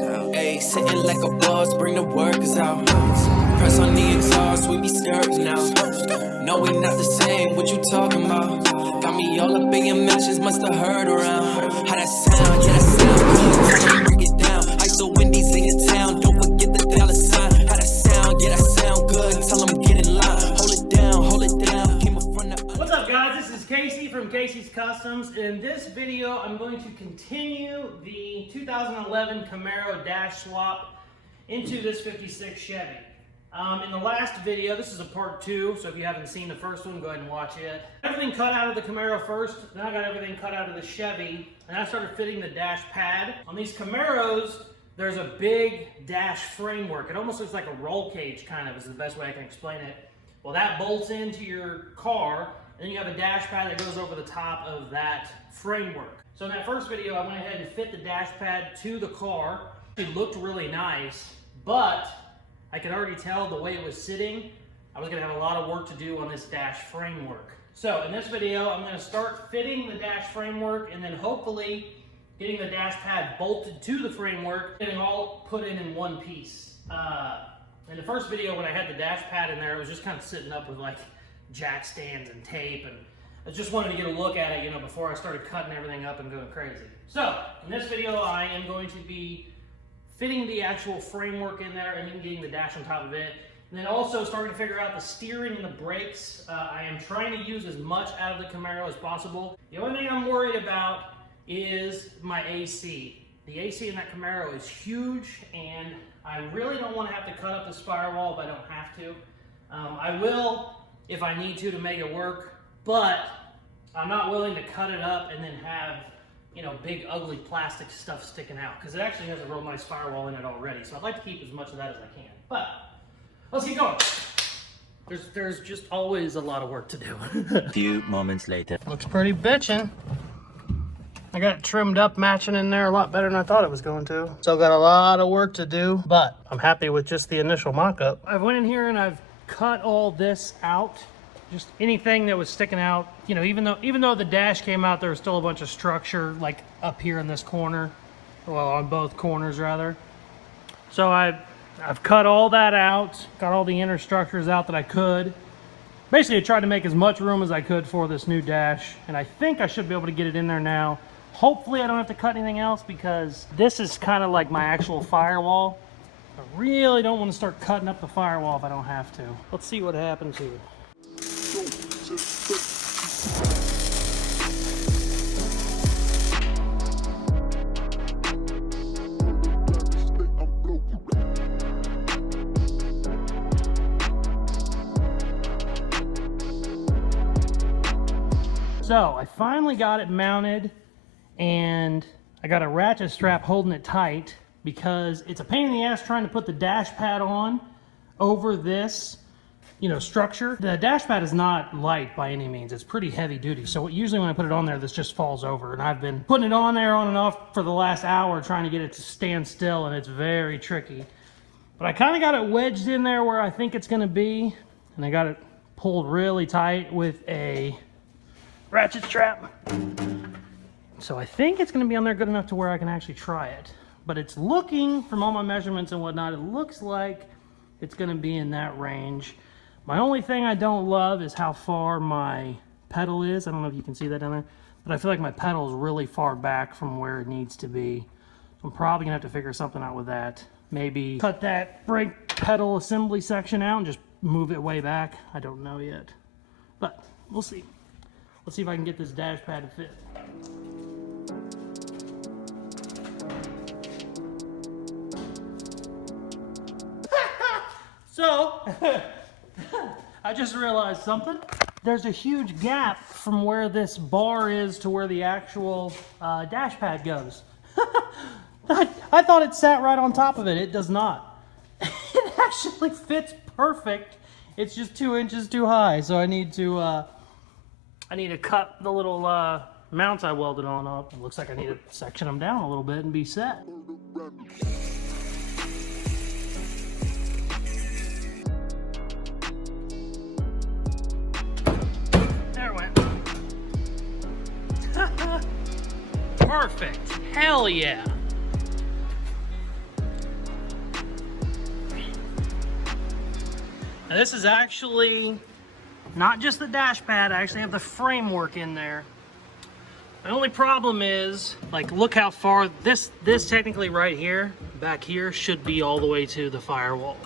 Ayy, sitting like a boss, bring the workers out. Press on the exhaust, we be skirting now. No, we not the same, what you talking about? Got me all up in your mentions, must've heard around. How that sound, yeah, that sound good. Tell me break it down. Ice the Wendy's in your town, don't forget the dollar sign. How that sound, yeah, that sound good. Tell them get in line. Hold it down. Came up from the... What's up, guys? This is Casey from Casey's Customs. In this video, I'm going to continue the 2011 Camaro dash swap into this 56 Chevy. In the last video, this is a part 2, so if you haven't seen the first one, go ahead and watch it. Everything cut out of the Camaro first, then I got everything cut out of the Chevy, and I started fitting the dash pad. On these Camaros, there's a big dash framework. It almost looks like a roll cage, kind of, is the best way I can explain it. Well, that bolts into your car, and then you have a dash pad that goes over the top of that framework. So in that first video, I went ahead and fit the dash pad to the car. It looked really nice, but I could already tell the way it was sitting, I was gonna have a lot of work to do on this dash framework. So in this video, I'm gonna start fitting the dash framework and then hopefully getting the dash pad bolted to the framework and all put in one piece. In the first video when I had the dash pad in there, it was just kind of sitting up with like jack stands and tape, and I just wanted to get a look at it, you know, before I started cutting everything up and going crazy. So in this video, I am going to be fitting the actual framework in there and then getting the dash on top of it. And then also starting to figure out the steering and the brakes. I am trying to use as much out of the Camaro as possible. The only thing I'm worried about is my AC. The AC in that Camaro is huge, and I really don't want to have to cut up the firewall if I don't have to. I will if I need to make it work, but I'm not willing to cut it up and then have, you know, big ugly plastic stuff sticking out, because it actually has a real nice firewall in it already. So I'd like to keep as much of that as I can. But let's keep going. There's just always a lot of work to do. A few moments later. Looks pretty bitchin'. I got it trimmed up, matching in there a lot better than I thought it was going to. Still got a lot of work to do, but I'm happy with just the initial mock-up. I went in here and I've cut all this out. Just anything that was sticking out, you know, even though the dash came out, there was still a bunch of structure like up here in this corner, well, on both corners rather. So I've cut all that out, got all the inner structures out that I could. Basically, I tried to make as much room as I could for this new dash, and I think I should be able to get it in there now. Hopefully I don't have to cut anything else, because this is kind of like my actual firewall. I really don't want to start cutting up the firewall if I don't have to. Let's see what happens here. So I finally got it mounted, and I got a ratchet strap holding it tight, because it's a pain in the ass trying to put the dash pad on over this, you know, structure. The dash pad is not light by any means. It's pretty heavy duty. So usually when I put it on there, this just falls over. And I've been putting it on there on and off for the last hour trying to get it to stand still, and it's very tricky. But I kind of got it wedged in there where I think it's going to be, and I got it pulled really tight with a ratchet strap. So I think it's going to be on there good enough to where I can actually try it. But it's looking, from all my measurements and whatnot, it looks like it's going to be in that range. My only thing I don't love is how far my pedal is. I don't know if you can see that down there, but I feel like my pedal is really far back from where it needs to be. So I'm probably gonna have to figure something out with that. Maybe cut that brake pedal assembly section out and just move it way back. I don't know yet, but we'll see. Let's see if I can get this dash pad to fit. So, I just realized something. There's a huge gap from where this bar is to where the actual dash pad goes. I thought it sat right on top of it. It does not. It actually fits perfect. It's just 2 inches too high, so I need to cut the little mounts I welded on up. It looks like I need to section them down a little bit and be set. Perfect. Hell yeah. Now this is actually not just the dash pad, I actually have the framework in there. The only problem is, like, look how far this technically right here, back here, should be all the way to the firewall.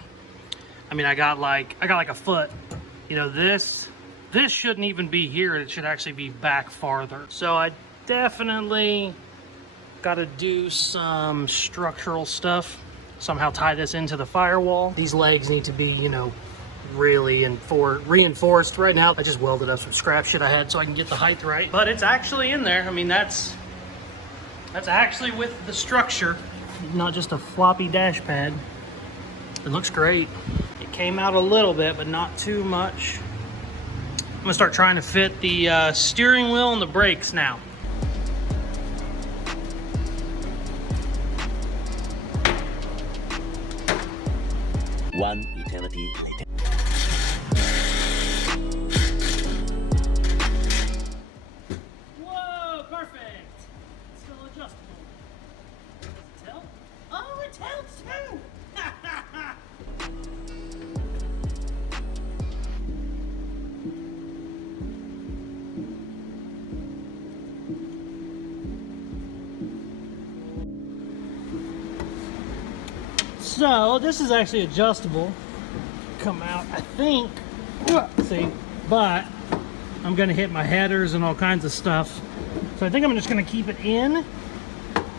I mean, I got like a foot. You know, this shouldn't even be here. It should actually be back farther. So I definitely got to do some structural stuff. Somehow tie this into the firewall. These legs need to be, you know, really reinforced. Right now I just welded up some scrap shit I had so I can get the height right, but it's actually in there. I mean, that's actually with the structure, not just a floppy dash pad. It looks great. It came out a little bit, but not too much. I'm gonna start trying to fit the steering wheel and the brakes now. One eternity later. Whoa, perfect. It's still adjustable. Does it tilt? Oh, it tilts too. So this is actually adjustable. Come out, I think. See, but I'm gonna hit my headers and all kinds of stuff. So I think I'm just gonna keep it in,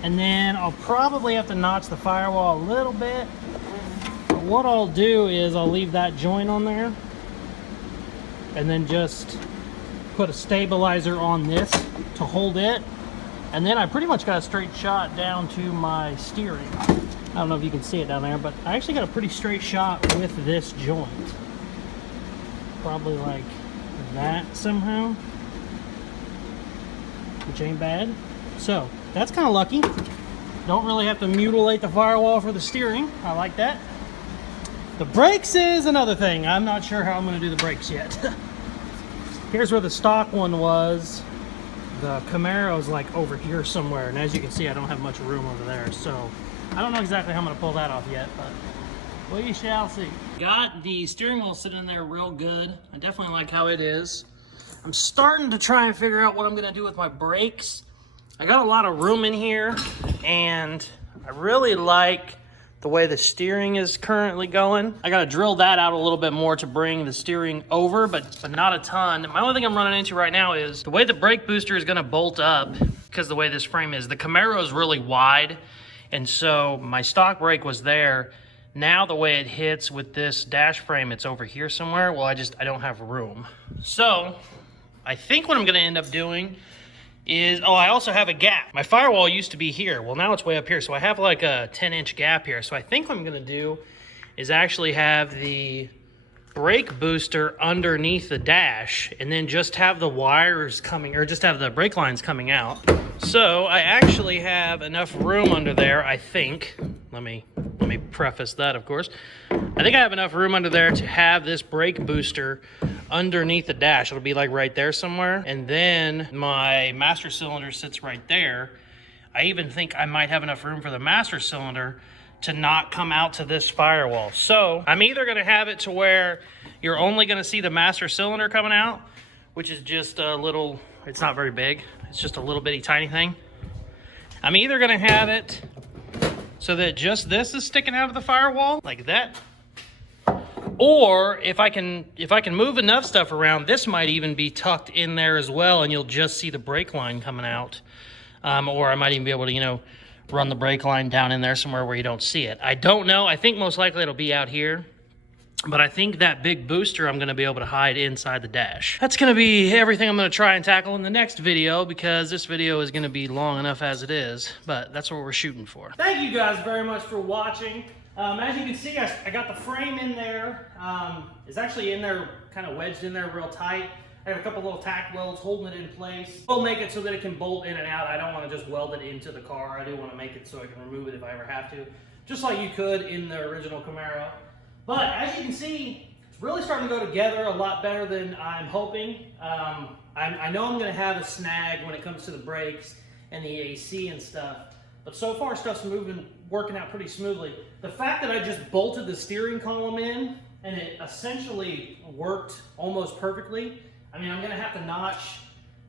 and then I'll probably have to notch the firewall a little bit. But what I'll do is I'll leave that joint on there, and then just put a stabilizer on this to hold it. And then I pretty much got a straight shot down to my steering. I don't know if you can see it down there, but I actually got a pretty straight shot with this joint. Probably like that somehow, which ain't bad. So that's kind of lucky. Don't really have to mutilate the firewall for the steering. I like that. The brakes is another thing. I'm not sure how I'm going to do the brakes yet. Here's where the stock one was. The Camaro's like over here somewhere, and as you can see, I don't have much room over there, so I don't know exactly how I'm going to pull that off yet, but we shall see. Got the steering wheel sitting in there real good. I definitely like how it is. I'm starting to try and figure out what I'm going to do with my brakes. I got a lot of room in here, and I really like the way the steering is currently going. I got to drill that out a little bit more to bring the steering over, but not a ton. My only thing I'm running into right now is the way the brake booster is going to bolt up, because the way this frame is. The Camaro is really wide, and so my stock brake was there. Now the way it hits with this dash frame, it's over here somewhere. Well, I don't have room. So I think what I'm going to end up doing is, oh, I also have a gap. My firewall used to be here. Well, now it's way up here. So I have like a 10-inch gap here. So I think what I'm gonna do is actually have the brake booster underneath the dash, and then just have the wires coming, or just have the brake lines coming out. So I actually have enough room under there, I think. Let me preface that, of course. I think I have enough room under there to have this brake booster underneath the dash. It'll be like right there somewhere. And then my master cylinder sits right there. I even think I might have enough room for the master cylinder to not come out to this firewall. So I'm either gonna have it to where you're only gonna see the master cylinder coming out, which is just a little, it's not very big. It's just a little bitty tiny thing. I'm either gonna have it so that just this is sticking out of the firewall like that. Or if I can move enough stuff around, this might even be tucked in there as well, and you'll just see the brake line coming out. Or I might even be able to, you know, run the brake line down in there somewhere where you don't see it. I don't know. I think most likely it'll be out here. But I think that big booster I'm going to be able to hide inside the dash. That's going to be everything I'm going to try and tackle in the next video, because this video is going to be long enough as it is. But that's what we're shooting for. Thank you guys very much for watching. As you can see, I got the frame in there. It's actually in there, kind of wedged in there real tight. I have a couple little tack welds holding it in place. We'll make it so that it can bolt in and out. I don't want to just weld it into the car. I do want to make it so I can remove it if I ever have to, just like you could in the original Camaro. But as you can see, it's really starting to go together a lot better than I'm hoping. I know I'm going to have a snag when it comes to the brakes and the AC and stuff. But so far, stuff's working out pretty smoothly. The fact that I just bolted the steering column in and it essentially worked almost perfectly. I mean, I'm gonna have to notch,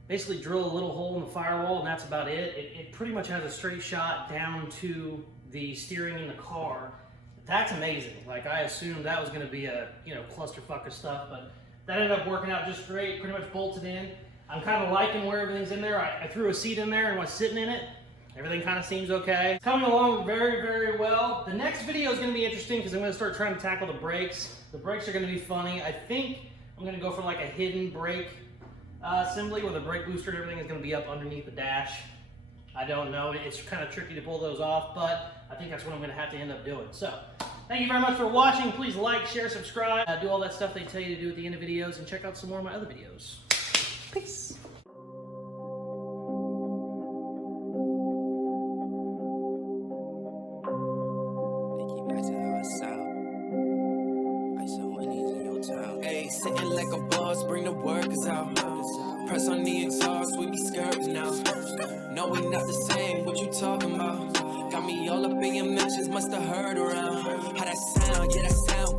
basically drill a little hole in the firewall, and that's about it. It pretty much has a straight shot down to the steering in the car. That's amazing. Like, I assumed that was gonna be a, you know, clusterfuck of stuff, but that ended up working out just great, pretty much bolted in. I'm kind of liking where everything's in there. I threw a seat in there and was sitting in it. Everything kind of seems okay. It's coming along very, very well. The next video is going to be interesting because I'm going to start trying to tackle the brakes. The brakes are going to be funny. I think I'm going to go for like a hidden brake assembly where the brake booster and everything is going to be up underneath the dash. I don't know. It's kind of tricky to pull those off, but I think that's what I'm going to have to end up doing. So, thank you very much for watching. Please like, share, subscribe. Do all that stuff they tell you to do at the end of videos, and check out some more of my other videos. Peace. Sitting like a boss, bring the workers out. Press on the exhaust, we be skirting now. No, we not the same, what you talking about? Got me all up in your mentions, must have heard around. How that sound, yeah, that sound